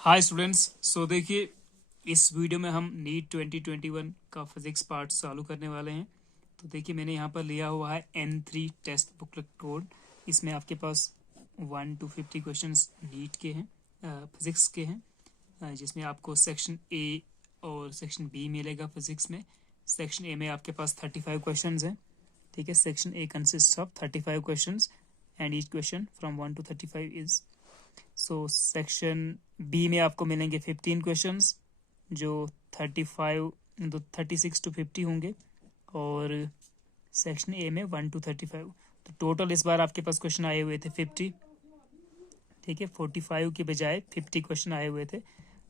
Hi students. सो देखिए, इस video में हम नीट 2021 का फिजिक्स पार्ट चालू करने वाले हैं। तो देखिए, मैंने यहाँ पर लिया हुआ है N3 टेक्स्ट बुकलेट कोड। इसमें आपके पास 1 to 50 क्वेश्चंस नीट के हैं, फिजिक्स के हैं, जिसमें आपको सेक्शन ए और सेक्शन बी मिलेगा। फिजिक्स में सेक्शन ए में आपके पास 35 क्वेश्चंस हैं। ठीक है, section A consist of 35 questions and each question from 1 to 35 is. So section B में आपको मिलेंगे 15 क्वेश्चंस, जो 35 तो 36 to 50 होंगे, और सेक्शन ए में 1 to 35। तो टोटल इस बार आपके पास क्वेश्चन आए हुए थे 50। ठीक है, 45 के बजाय 50 क्वेश्चन आए हुए थे।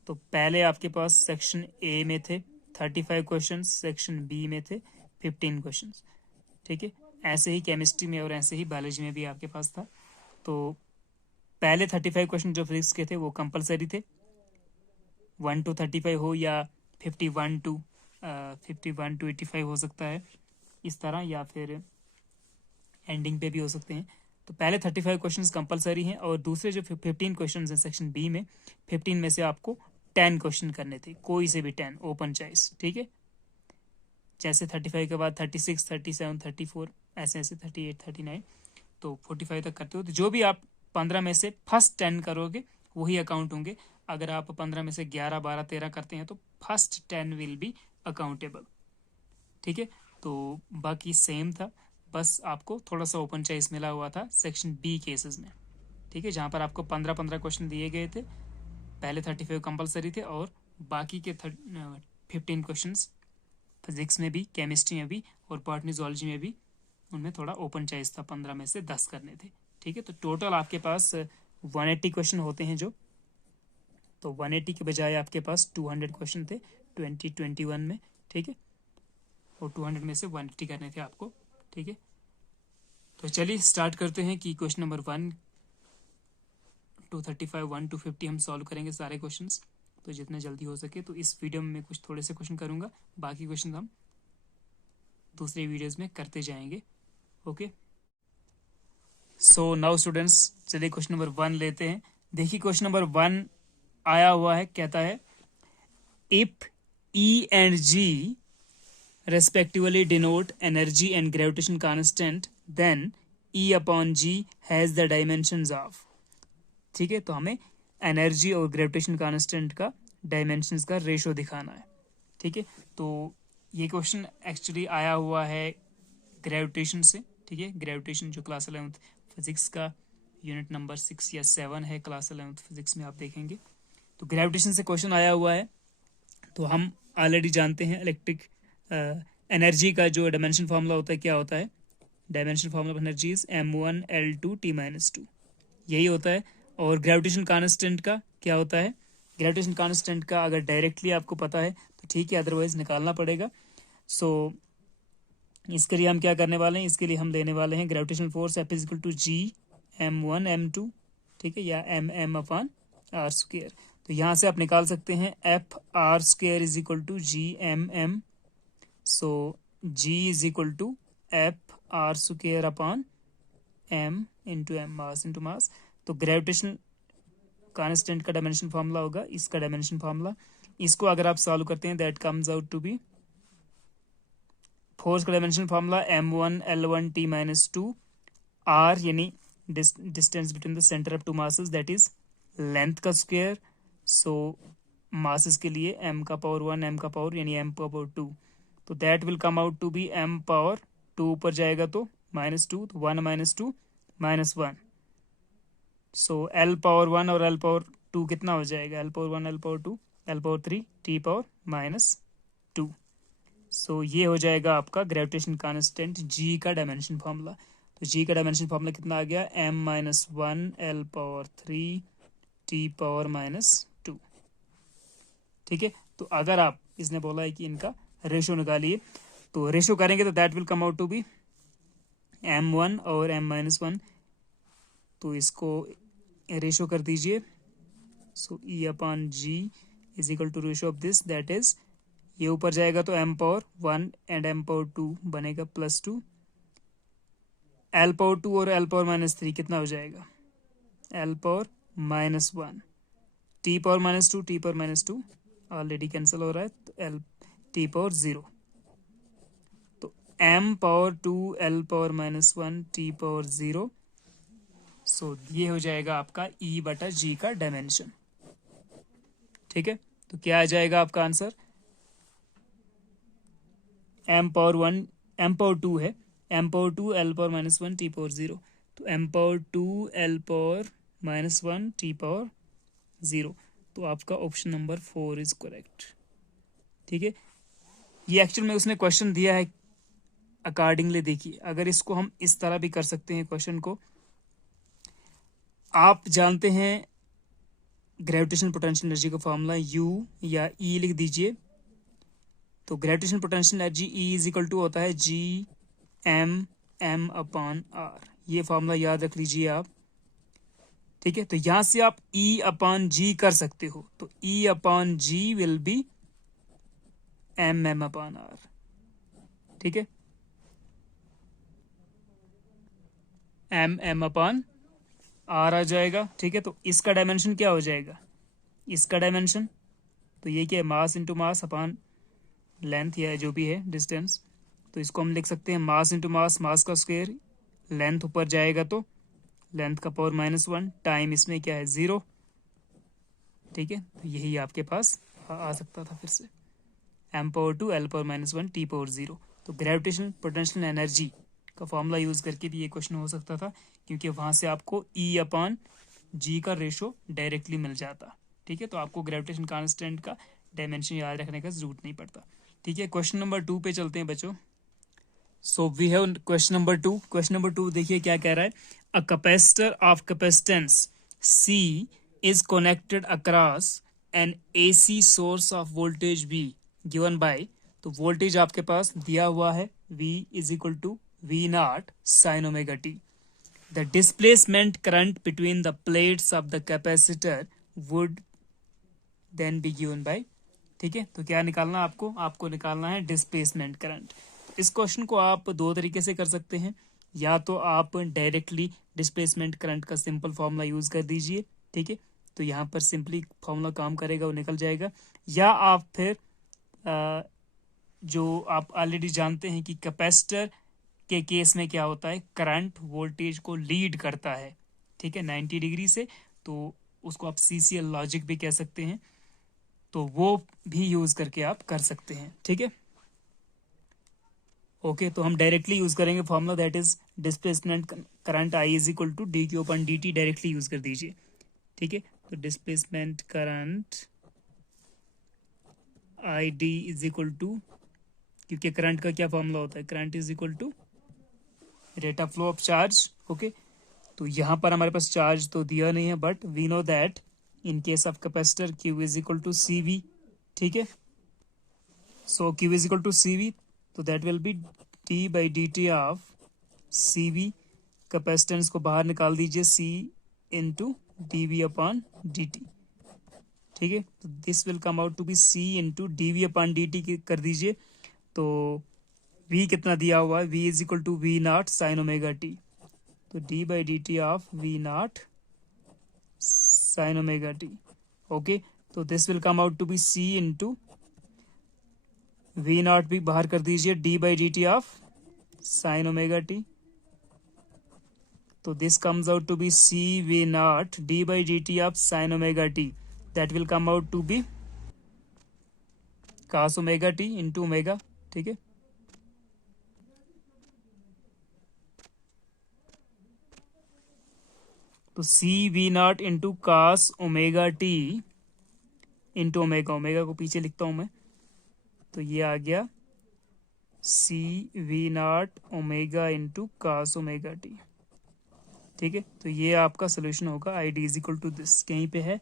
तो पहले आपके पास सेक्शन ए में थे 35 क्वेश्चन, सेक्शन बी में थे 15 क्वेश्चन। ठीक है, ऐसे ही केमिस्ट्री में और ऐसे ही बायोलॉजी में भी आपके पास था। तो पहले 35 क्वेश्चन जो फिजिक्स के थे वो कंपलसरी थे, 1 to 35 हो या 51 to 85 हो सकता है इस तरह, या फिर एंडिंग पे भी हो सकते हैं। तो पहले 35 क्वेश्चंस कंपलसरी हैं, और दूसरे जो 15 क्वेश्चंस हैं सेक्शन बी में, 15 में से आपको 10 क्वेश्चन करने थे, कोई से भी 10, ओपन चॉइस। ठीक है, जैसे 35 के बाद 36, 37, 34, ऐसे ऐसे 38, 39, तो 45 तक करते हो। तो जो भी आप 15 में से फर्स्ट 10 करोगे वही अकाउंट होंगे। अगर आप 15 में से 11, 12, 13 करते हैं तो फर्स्ट 10 विल बी अकाउंटेबल। ठीक है, तो बाकी सेम था, बस आपको थोड़ा सा ओपन चॉइस मिला हुआ था सेक्शन बी केसेस में। ठीक है, जहाँ पर आपको 15-15 क्वेश्चन दिए गए थे। पहले 35 कंपलसरी थे, और बाकी के 15 क्वेश्चन फिजिक्स में भी, केमिस्ट्री में भी और बॉटनी जूलॉजी में भी, उनमें थोड़ा ओपन चॉइस था, 15 में से 10 करने थे। ठीक है, तो टोटल आपके पास 180 क्वेश्चन होते हैं जो, तो 180 के बजाय आपके पास 200 क्वेश्चन थे 2021 में। ठीक है, और 200 में से 180 करने थे आपको। ठीक है, तो चलिए स्टार्ट करते हैं कि क्वेश्चन नंबर 1 to 35, 1 to 50 हम सॉल्व करेंगे सारे क्वेश्चंस। तो जितना जल्दी हो सके। तो इस वीडियो में मैं कुछ थोड़े से क्वेश्चन करूंगा, बाकी क्वेश्चन हम दूसरे वीडियोस में करते जाएंगे। ओके, सो नाउ स्टूडेंट्स, चलिए क्वेश्चन नंबर 1 लेते हैं। देखिए, क्वेश्चन नंबर 1 आया हुआ है, कहता है if E and G respectively denote energy and gravitation constant, then E upon G has the dimensions of। ठीक है, तो हमें एनर्जी और ग्रेविटेशन कांस्टेंट का डायमेंशंस का रेशो दिखाना है। ठीक है, तो ये क्वेश्चन एक्चुअली आया हुआ है ग्रेविटेशन से। ठीक है, ग्रेविटेशन जो क्लास 11th फिजिक्स का यूनिट नंबर 6 या 7 है, क्लास 11th फिजिक्स में आप देखेंगे। तो ग्रेविटेशन से क्वेश्चन आया हुआ है। तो हम ऑलरेडी जानते हैं इलेक्ट्रिक एनर्जी का जो डायमेंशन फार्मूला होता है, क्या होता है? Dimension formula of energy is m1l2t-2, यही होता है। और ग्रेविटेशन कांस्टेंट का क्या होता है? ग्रेविटेशन कांस्टेंट का अगर डायरेक्टली आपको पता है तो ठीक है, अदरवाइज निकालना पड़ेगा। सो इसके लिए हम क्या करने वाले हैं? इसके लिए हम देने वाले हैं gravitational force F is equal to G m1 m2, ठीक है, या m अपॉन आर स्क्वेयर। तो यहाँ से आप निकाल सकते हैं F R square is equal to G m। So G is equal to F R square upon m into M, mass into mass. तो ग्रेविटेशन कांस्टेंट का डायमेंशन फार्मूला होगा इसका डायमेंशन फार्मूला। इसको अगर आप सॉल्व करते हैं, that comes out to be force का डायमेंशन फार्मूला m1l1t-2, r यानी distance between the centre of two masses, that is length का स्क्वायर। सो मासेस के लिए m का पावर 1, m का पावर यानी m का पावर 2, तो that will come out to be m power 2 ऊपर जाएगा तो -2, तो 1 - 2 -1। सो l पावर 1 और l पावर 2 कितना हो जाएगा? l power 1, l power 2, l power 3, t power -2। सो ये हो जाएगा आपका ग्रेविटेशन कांस्टेंट जी का डायमेंशन फार्मूला। तो जी का डायमेंशन फार्मूला कितना आ गया? m-1 l power 3 t power -2। ठीक है, तो अगर आप, इसने बोला है कि इनका रेशो निकालिए, तो रेशो करेंगे तो that will come out to be m1 और m-1। तो इसको रेशो कर दीजिए। So e upon g is equal to ratio of this, that is, ये ऊपर जाएगा तो m power 1 and m power 2 बनेगा +2, l पावर 2 और l पावर -3 कितना हो जाएगा? l power -1। T power minus two, T power minus two already cancel हो रहा है, तो एल टी पावर 0, तो m power 2 l power minus 1 T power 0। सो ये हो जाएगा आपका E बटा G का डायमेंशन। ठीक है, तो क्या आ जाएगा आपका answer? m power 1, m power 2 है, m power 2 l power minus 1 T power 0, तो m power 2 l power minus 1 T power 0। तो आपका ऑप्शन नंबर 4 इज करेक्ट। ठीक है, ये एक्चुअल में उसने क्वेश्चन दिया है अकॉर्डिंगली। देखिए, अगर इसको हम इस तरह भी कर सकते हैं क्वेश्चन को, आप जानते हैं ग्रेविटेशनल पोटेंशियल एनर्जी का फॉर्मूला U या E लिख दीजिए। तो gravitational potential energy E is equal to होता है G m r। ये फॉर्मूला याद रख लीजिए आप। ठीक है, तो यहां से आप E/G कर सकते हो, तो E/G विल बी m/r। ठीक है, m/r आ जाएगा। ठीक है, तो इसका डायमेंशन क्या हो जाएगा? इसका डायमेंशन तो ये क्या है, मास इंटू मास अपॉन लेंथ या जो भी है डिस्टेंस। तो इसको हम लिख सकते हैं मास इंटू मास, मास का स्क्वायर, लेंथ ऊपर जाएगा तो लेंथ का पावर माइनस 1, टाइम इसमें क्या है 0। ठीक है, तो यही आपके पास आ सकता था फिर से, m power 2 l power minus 1 T power 0। तो ग्रेविटेशनल पोटेंशियल एनर्जी का फॉर्मूला यूज करके भी ये क्वेश्चन हो सकता था, क्योंकि वहां से आपको E/G का रेशो डायरेक्टली मिल जाता। ठीक है, तो आपको ग्रेविटेशन कांस्टेंट का डायमेंशन याद रखने का जरूरत नहीं पड़ता। ठीक है, क्वेश्चन नंबर 2 पे चलते हैं बच्चों। So we have question number 2। Question number 2 देखिए क्या कह रहा है। A capacitor of capacitance C is connected across an AC source of voltage V given by, तो वोल्टेज आपके पास दिया हुआ है V is equal to V naught sin omega t। The displacement current between the plates of the capacitor would then be given by। ठीक है, तो क्या निकालना आपको? आपको निकालना है डिस्प्लेसमेंट करंट। इस क्वेश्चन को आप दो तरीके से कर सकते हैं, या तो आप डायरेक्टली डिस्प्लेसमेंट करंट का सिंपल फॉर्मूला यूज कर दीजिए। ठीक है, तो यहाँ पर सिंपली फॉर्मूला काम करेगा, वो निकल जाएगा। या आप फिर जो आप ऑलरेडी जानते हैं कि कैपेसिटर के केस में क्या होता है, करंट वोल्टेज को लीड करता है। ठीक है, 90 डिग्री से, तो उसको आप CCL लॉजिक भी कह सकते हैं, तो वो भी यूज करके आप कर सकते हैं। ठीक है, ओके, तो हम डायरेक्टली यूज करेंगे formula, that is displacement current I is equal to dq/dt, directly use कर दीजिए। ठीक है, तो displacement current ID is equal to, क्योंकि करंट का क्या फॉर्मूला होता है, current is equal to rate of flow of charge. Okay, तो यहाँ पर हमारे पास चार्ज तो दिया नहीं है, but we know that in case of capacitor Q is equal to CV। ठीक है, so Q is equal to CV, तो that will be d/dt of CV। Capacitance को बाहर निकाल दीजिए, C इंटू dV/dt। ठीक है, तो this will come out to be C into dV/dt कर दीजिए। तो V कितना दिया हुआ है, V is equal to V naught sine omega T, तो d/dt of V naught sine omega t. Okay, तो this will come out to be C into V naught भी बाहर कर दीजिए, d/dt of sine omega T. तो this comes out to be C V naught d/dt of sine omega t, that will come out to be cos omega t into omega. ठीक है, तो CV not into cos omega t into omega, omega को पीछे लिखता हूं मैं, तो ये आ गया CV naught omega into cos omega T. ठीक है, तो ये आपका सोल्यूशन होगा। ID is equal to this कहीं पे है,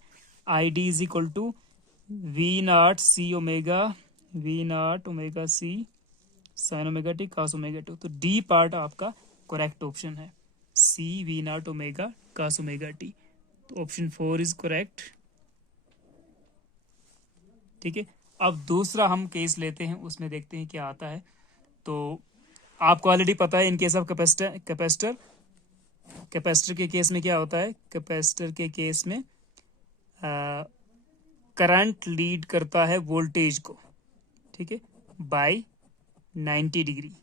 ID is equal to V naught C omega, V naught omega C sine omega T cos omega T. तो D पार्ट आपका करेक्ट ऑप्शन है, C V naught omega cos omega T. तो option 4 is correct. ठीक है, अब दूसरा हम case लेते हैं, उसमें देखते हैं क्या आता है। तो आपको ऑलरेडी पता है इन केस ऑफ कैपेसिटर के केस में क्या होता है। कैपेसिटर के केस में करंट लीड करता है वोल्टेज को, ठीक है, by 90 degree.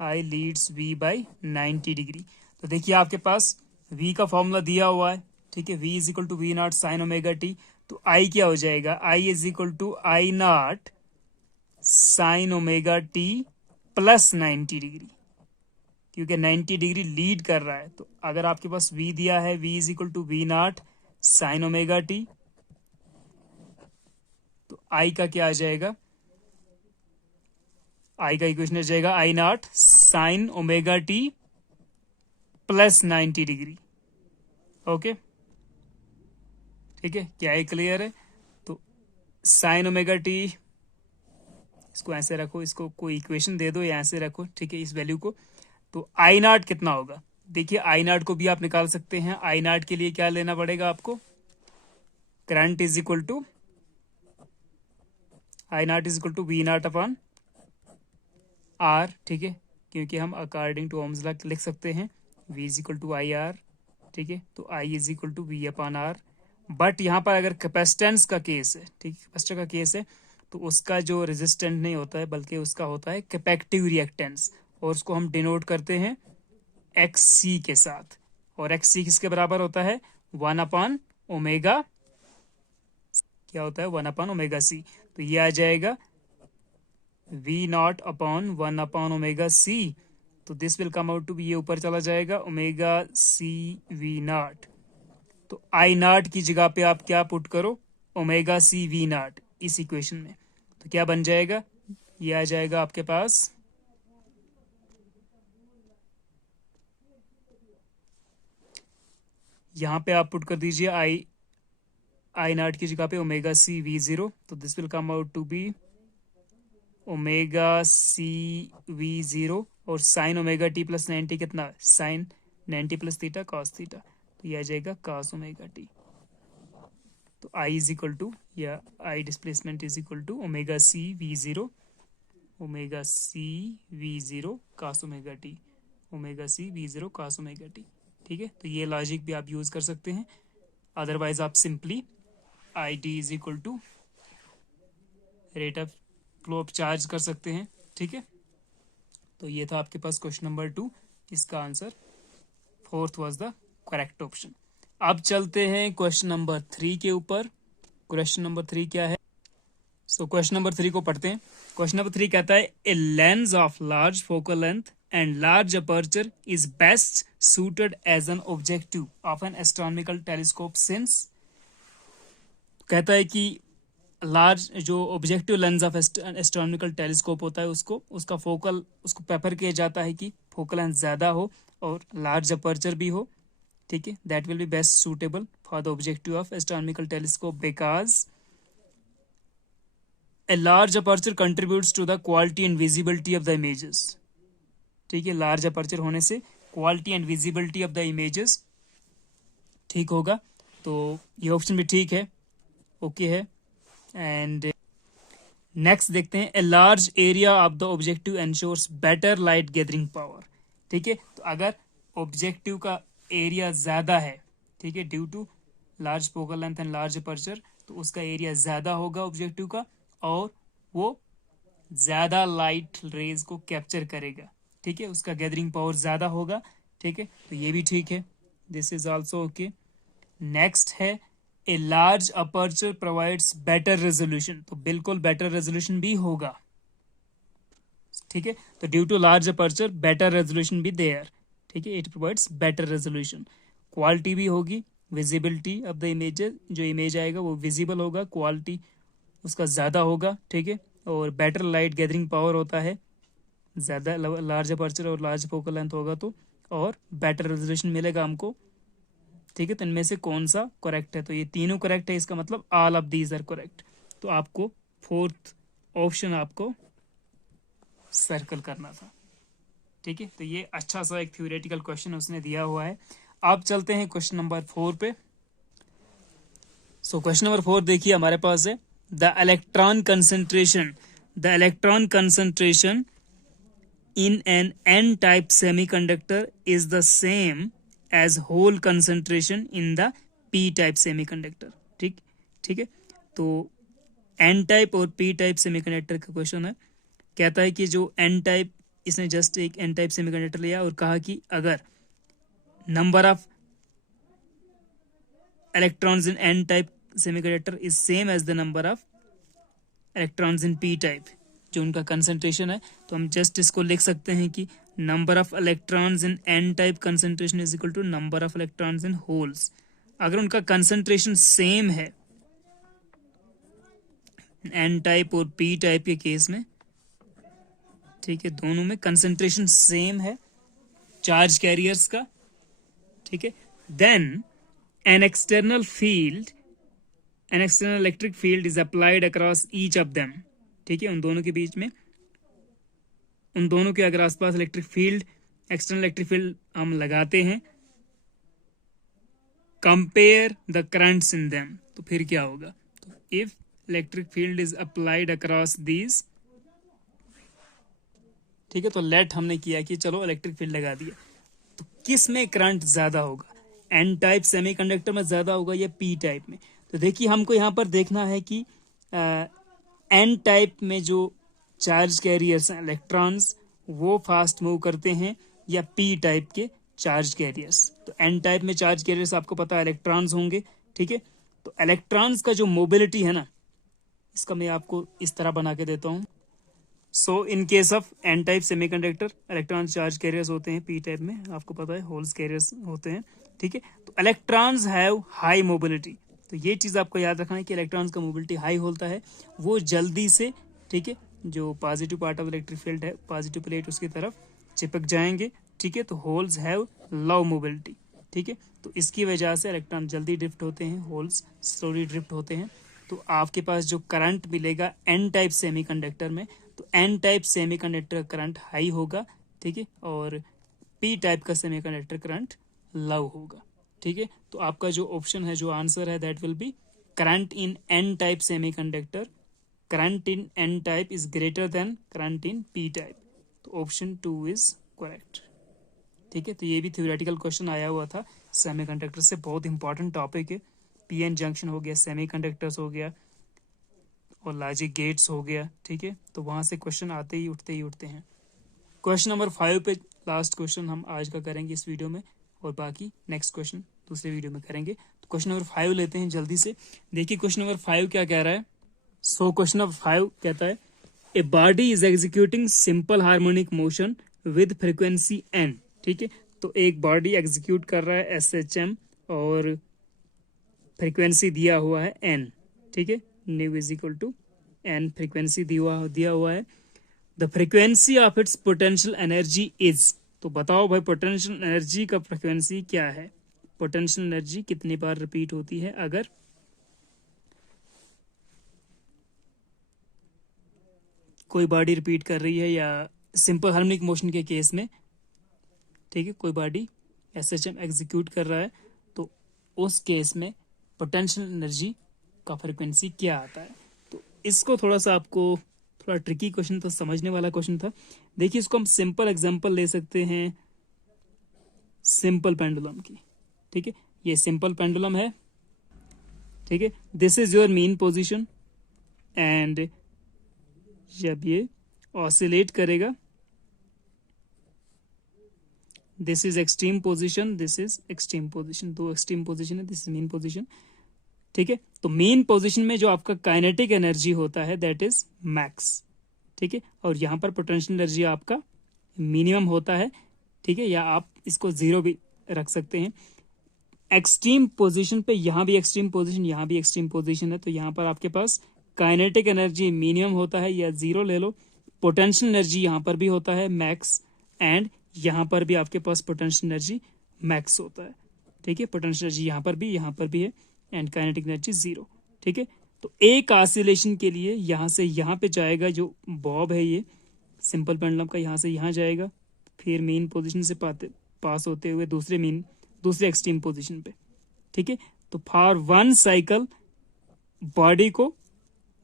I leads V by 90 degree. तो देखिए आपके पास वी का फॉर्मूला दिया हुआ है, ठीक है, v is equal to V naught sine omega T. तो आई क्या हो जाएगा, I is equal to I naught sine omega T plus 90 degree, क्योंकि 90 डिग्री लीड कर रहा है। तो अगर आपके पास v दिया है, v is equal to V naught sine omega T, तो आई का क्या आ जाएगा, आई का इक्वेशन आ जाएगा I naught sine omega T plus 90 degree. Okay, ठीक है, क्या ये क्लियर है? तो साइन ओमेगा टी, इसको ऐसे रखो, इसको कोई इक्वेशन दे दो या ऐसे रखो, ठीक है, इस वैल्यू को। तो आई नॉट कितना होगा, देखिए आई नॉट को भी आप निकाल सकते हैं। आई नॉट के लिए क्या लेना पड़ेगा आपको, current is equal to I naught is equal to V naught upon R, ठीक है, क्योंकि हम अकॉर्डिंग टू ओम्स लॉ लिख सकते हैं v is equal to I R, ठीक है, तो I is equal to V upon R. But यहाँ पर अगर कैपेसिटेंस का केस है, ठीक है, कैपेसिटर का केस है, तो उसका जो रेजिस्टेंट नहीं होता है बल्कि उसका होता है कैपेक्टिव रिएक्टेंस, और उसको हम डिनोट करते हैं XC के साथ। और XC किसके बराबर होता है, 1 अपॉन ओमेगा, क्या होता है, 1 अपॉन ओमेगा C। तो ये आ जाएगा V naught upon 1 upon omega C। तो this will come out to be, ये ऊपर चला जाएगा, ओमेगा C V नॉट। तो आई नॉट की जगह पे आप क्या पुट करो, ओमेगा C V नॉट इस इक्वेशन में। तो क्या बन जाएगा, ये आ जाएगा आपके पास यहां पे आप पुट कर दीजिए आई नॉट की जगह पे ओमेगा C V0। तो this will come out to be omega C V0, और साइन ओमेगा टी प्लस 90 कितना, sine 90 plus theta cos theta, तो यह आ जाएगा कॉस ओमेगा टी। तो आई इज इक्वल टू, या I displacement is equal to omega C V0, omega C V0 cos omega t, omega C V0 cos omega T, ठीक है। तो ये logic भी आप यूज कर सकते हैं। अदरवाइज आप simply I D is equal to rate of flow of charge कर सकते हैं, ठीक है। तो ये था आपके पास क्वेश्चन नंबर 2, इसका answer 4th was the correct option. अब चलते हैं क्वेश्चन नंबर 3 के ऊपर। क्वेश्चन नंबर 3 क्या है, सो क्वेश्चन नंबर 3 को पढ़ते हैं। क्वेश्चन नंबर 3 कहता है a lens of large focal length and large aperture is best suited as an objective of an astronomical telescope since. कहता है कि लार्ज जो objective lens of astronomical telescope होता है उसको प्रेफर किया जाता है कि फोकल लेंथ ज्यादा हो और लार्ज अपर्चर भी हो, ठीक है। That will be best suitable for the objective of astronomical telescope because a large aperture contributes to the quality and visibility of the images, ठीक है। लार्ज अपर्चर होने से quality and visibility of the images ठीक होगा। तो ये option भी ठीक है, ओके है। एंड नेक्स्ट देखते हैं, a large area of the objective ensures better light gathering power, ठीक है। तो अगर ऑब्जेक्टिव का एरिया ज्यादा है, ठीक है, due to large focal length and large aperture, तो उसका एरिया ज्यादा होगा ऑब्जेक्टिव का और वो ज्यादा लाइट रेज को कैप्चर करेगा, ठीक है, उसका गैदरिंग पावर ज्यादा होगा, ठीक है। तो ये भी ठीक है, this is also okay. Next है a large aperture provides better resolution, तो बिल्कुल बेटर रेजोल्यूशन भी होगा, ठीक है। तो due to large aperture better resolution भी देयर, ठीक है, it provides better resolution. Quality भी होगी, विजिबिलिटी ऑफ द इमेजेस, जो इमेज आएगा वो विजिबल होगा, क्वालिटी उसका ज्यादा होगा, ठीक है। और बेटर लाइट गैदरिंग पावर होता है, ज्यादा लार्ज अपर्चर और लार्ज फोकल लेंथ होगा तो, और बेटर रेजोल्यूशन मिलेगा हमको, ठीक है। तो इनमें से कौन सा करेक्ट है, तो ये तीनों करेक्ट है, इसका मतलब all of these are correct. तो आपको 4th ऑप्शन आपको सर्कल करना था, ठीक है। तो ये अच्छा सा एक थ्योरेटिकल क्वेश्चन उसने दिया हुआ है। अब चलते हैं क्वेश्चन नंबर 4 पे। सो क्वेश्चन नंबर 4 देखिए हमारे पास है, the electron concentration in an n-type semiconductor is the same as hole concentration in the p-type semiconductor, ठीक है। तो एन टाइप और पी टाइप सेमीकंडक्टर का क्वेश्चन है। कहता है कि जो एन टाइप, इसने जस्ट एक एन टाइप सेमीकंडक्टर लिया और कहा कि अगर number of electrons in N type semiconductor is same as the number of electrons in P type, जो उनका कंसंट्रेशन है, तो हम जस्ट इसको लिख सकते हैं कि number of electrons in N type concentration is equal to number of electrons in holes. अगर उनका कंसंट्रेशन सेम है एन टाइप और पी टाइप के केस में, ठीक है, दोनों में कंसंट्रेशन सेम है चार्ज कैरियर्स का, ठीक है, then an external electric field is applied across each of them, ठीक है, उन दोनों के बीच में, उन दोनों के अगर आसपास electric field, external electric field हम लगाते हैं, compare the currents in them, तो फिर क्या होगा, तो if electric field is applied across these, ठीक है, तो लेट हमने किया कि चलो इलेक्ट्रिक फील्ड लगा दिया, तो किस में करंट ज्यादा होगा, एन टाइप सेमीकंडक्टर में ज्यादा होगा या पी टाइप में। तो देखिए हमको यहाँ पर देखना है कि एन टाइप में जो चार्ज कैरियर्स हैं इलेक्ट्रॉन्स, वो फास्ट मूव करते हैं या पी टाइप के चार्ज कैरियर्स। तो एन टाइप में चार्ज कैरियर्स आपको पता है इलेक्ट्रॉन्स होंगे, ठीक है, तो इलेक्ट्रॉन्स का जो मोबिलिटी है ना, इसका मैं आपको इस तरह बना के देता हूँ। So in case of n type semiconductor electron charge carriers होते हैं, पी टाइप में आपको पता है होल्स कैरियर्स होते हैं, ठीक है, तो इलेक्ट्रॉन्स हैव हाई मोबिलिटी। तो ये चीज आपको याद रखना है कि इलेक्ट्रॉन्स का मोबिलिटी हाई होता है, वो जल्दी से, ठीक है, जो positive part of electric field है, पॉजिटिव प्लेट उसकी तरफ चिपक जाएंगे, ठीक है, तो होल्स हैव लो मोबिलिटी, ठीक है, तो इसकी वजह से इलेक्ट्रॉन जल्दी ड्रिफ्ट होते हैं, होल्स स्लोली ड्रिफ्ट होते हैं। तो आपके पास जो करंट मिलेगा एन टाइप सेमीकंडक्टर में, तो N type semiconductor current high होगा, ठीक है, और पी टाइप का सेमीकंडक्टर करंट लो होगा, ठीक है। तो आपका जो ऑप्शन है, जो आंसर है, that will B current in N type semiconductor, current in N type is greater than current in P type, तो ऑप्शन 2 इज करेक्ट, ठीक है। तो ये भी थ्योरेटिकल क्वेश्चन आया हुआ था सेमीकंडक्टर से, बहुत इंपॉर्टेंट टॉपिक है। पीएन जंक्शन हो गया, सेमीकंडक्टर्स हो गया, और लॉजिक गेट्स हो गया, ठीक है, तो वहां से क्वेश्चन आते ही उठते हैं। क्वेश्चन नंबर 5 पे लास्ट क्वेश्चन हम आज का करेंगे इस वीडियो में, और बाकी नेक्स्ट क्वेश्चन दूसरे वीडियो में करेंगे। तो क्वेश्चन नंबर 5 लेते हैं जल्दी से। देखिए क्वेश्चन नंबर 5 क्या कह रहा है। सो क्वेश्चन नंबर 5 कहता है a body is executing simple harmonic motion with frequency N, ठीक है, तो एक बॉडी एग्जीक्यूट कर रहा है SHM और फ्रीक्वेंसी दिया हुआ है n, ठीक है, nu is equal to n, frequency दिया हुआ है। The frequency of its potential energy is, तो बताओ भाई पोटेंशियल एनर्जी का फ्रीक्वेंसी क्या है, पोटेंशियल एनर्जी कितनी बार रिपीट होती है अगर कोई बॉडी रिपीट कर रही है, या सिंपल हार्मोनिक मोशन के केस में, ठीक है, कोई बॉडी SHM एग्जीक्यूट कर रहा है, तो उस केस में पोटेंशियल एनर्जी का फ्रीक्वेंसी क्या आता है। तो इसको थोड़ा सा आपको थोड़ा ट्रिकी क्वेश्चन था, समझने वाला क्वेश्चन था। देखिए इसको हम सिंपल एग्जांपल ले सकते हैं सिंपल पेंडुलम की, ठीक है, ये सिंपल पेंडुलम है, ठीक है, this is your mean position, and जब ये ऑसिलेट करेगा, this is extreme position, this is extreme position, दो एक्सट्रीम पोजीशन है, दिस इज मीन पोजीशन, ठीक है। तो मीन पोजीशन में जो आपका काइनेटिक एनर्जी होता है दैट इज मैक्स, ठीक है, और यहाँ पर पोटेंशियल एनर्जी आपका मिनिमम होता है, ठीक है, या आप इसको 0 भी रख सकते हैं। एक्सट्रीम पोजीशन पे यहाँ भी एक्सट्रीम पोजीशन, यहाँ भी एक्सट्रीम पोजीशन है, तो यहाँ पर आपके पास काइनेटिक एनर्जी मिनिमम होता है, या 0 ले लो। पोटेंशियल एनर्जी यहाँ पर भी होता है मैक्स, एंड यहाँ पर भी आपके पास पोटेंशियल एनर्जी मैक्स होता है, ठीक है, पोटेंशियल एनर्जी यहाँ पर भी है, एंड काइनेटिक एनर्जी 0, ठीक है। तो एक ऑसिलेशन के लिए यहाँ से यहाँ पे जाएगा, जो बॉब है ये सिंपल पेंडुलम का, यहाँ से यहाँ जाएगा, फिर मेन पोजीशन से पास होते हुए दूसरे एक्सट्रीम पोजीशन पे, ठीक है। तो फॉर 1 साइकिल बॉडी को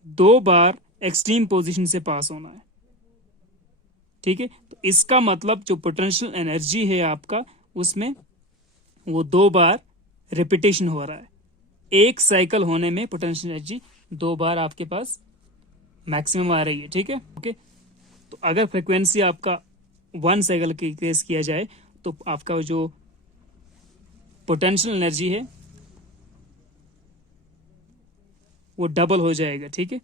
2 बार एक्सट्रीम पोजीशन से पास होना है, ठीक है। तो इसका मतलब जो पोटेंशियल एनर्जी है आपका, उसमें वो 2 बार रिपीटेशन हो रहा है। एक साइकिल होने में पोटेंशियल एनर्जी 2 बार आपके पास मैक्सिमम आ रही है, ठीक है। ओके, तो अगर फ्रिक्वेंसी आपका 1 साइकिल की केस किया जाए तो आपका जो पोटेंशियल एनर्जी है वो डबल हो जाएगा, ठीक है।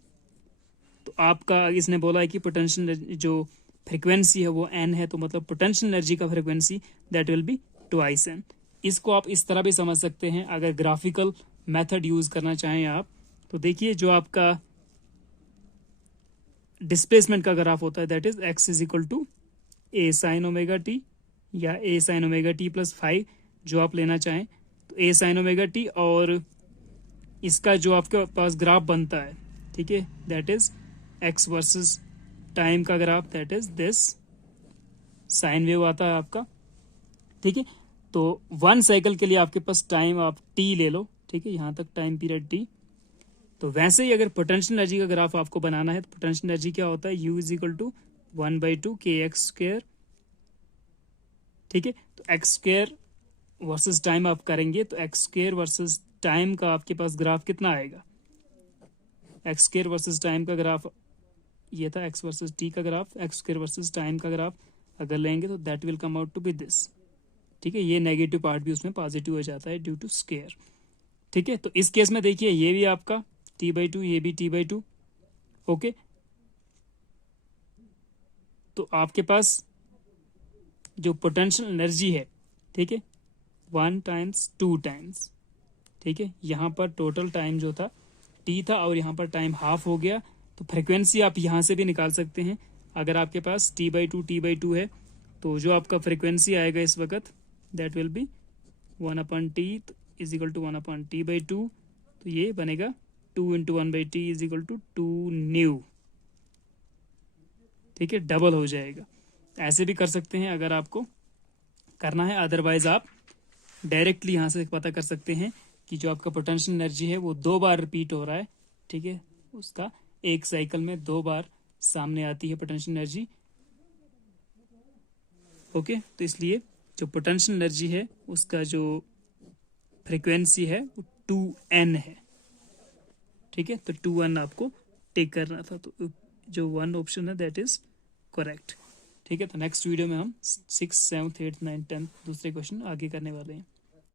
तो आपका इसने बोला है कि पोटेंशियल जो फ्रिक्वेंसी है वो एन है, तो मतलब पोटेंशियल एनर्जी का frequency that will be twice N. इसको आप इस तरह भी समझ सकते हैं, अगर ग्राफिकल मेथड यूज करना चाहें आप, तो देखिए जो आपका डिस्प्लेसमेंट का ग्राफ होता है that is X is equal to A sine omega T या A sine omega T plus 5, जो आप लेना चाहें। तो ए साइन ओमेगा टी, और इसका जो आपके पास ग्राफ बनता है, ठीक है, that is x versus time का graph, that is this sine wave आता है आपका, ठीक है। तो 1 साइकिल के लिए आपके पास टाइम आप टी ले लो, ठीक है, यहां तक टाइम पीरियड टी। तो वैसे ही अगर पोटेंशियल एनर्जी का ग्राफ आपको बनाना है तो पोटेंशियल एनर्जी क्या होता है, यू इज इक्वल टू 1/2 के एक्स स्क्र, ठीक है। तो एक्स स्क्र वर्सेस टाइम आप करेंगे तो एक्स स्क्र वर्सेस टाइम का आपके पास ग्राफ कितना आएगा, एक्स स्क्र वर्सेस टाइम का ग्राफ ये था, एक्स वर्सेस टी का graph, X square versus time का ग्राफ अगर लेंगे तो that will come out to be this, ठीक है। ये नेगेटिव पार्ट भी उसमें पॉजिटिव हो जाता है ड्यू टू स्क्वायर, ठीक है। तो इस केस में देखिए ये भी आपका t/2, ये भी t/2, ओके। तो आपके पास जो पोटेंशियल एनर्जी है, ठीक है, 1 टाइम्स 2 टाइम्स, ठीक है, यहाँ पर टोटल टाइम जो था t था और यहाँ पर टाइम हाफ हो गया। तो फ्रिक्वेंसी आप यहाँ से भी निकाल सकते हैं, अगर आपके पास t/2 है तो जो आपका फ्रिक्वेंसी आएगा इस वक्त that will be 1/t is equal to 1/t/2, तो ये बनेगा 2 × 1/t is equal to 2 new, ठीक है, डबल हो जाएगा। ऐसे भी कर सकते हैं अगर आपको करना है, अदरवाइज आप डायरेक्टली यहाँ से पता कर सकते हैं कि जो आपका पोटेंशियल एनर्जी है वो 2 बार रिपीट हो रहा है, ठीक है, उसका एक साइकिल में 2 बार सामने आती है पोटेंशियल एनर्जी, ओके। तो इसलिए जो पोटेंशियल एनर्जी है उसका जो फ्रीक्वेंसी है वो 2n है, ठीक है। तो 2n आपको टेक करना था, तो जो 1 ऑप्शन है दैट इज करेक्ट, ठीक है। तो नेक्स्ट वीडियो में हम 6, 7, 8, 9, 10 दूसरे क्वेश्चन आगे करने वाले हैं।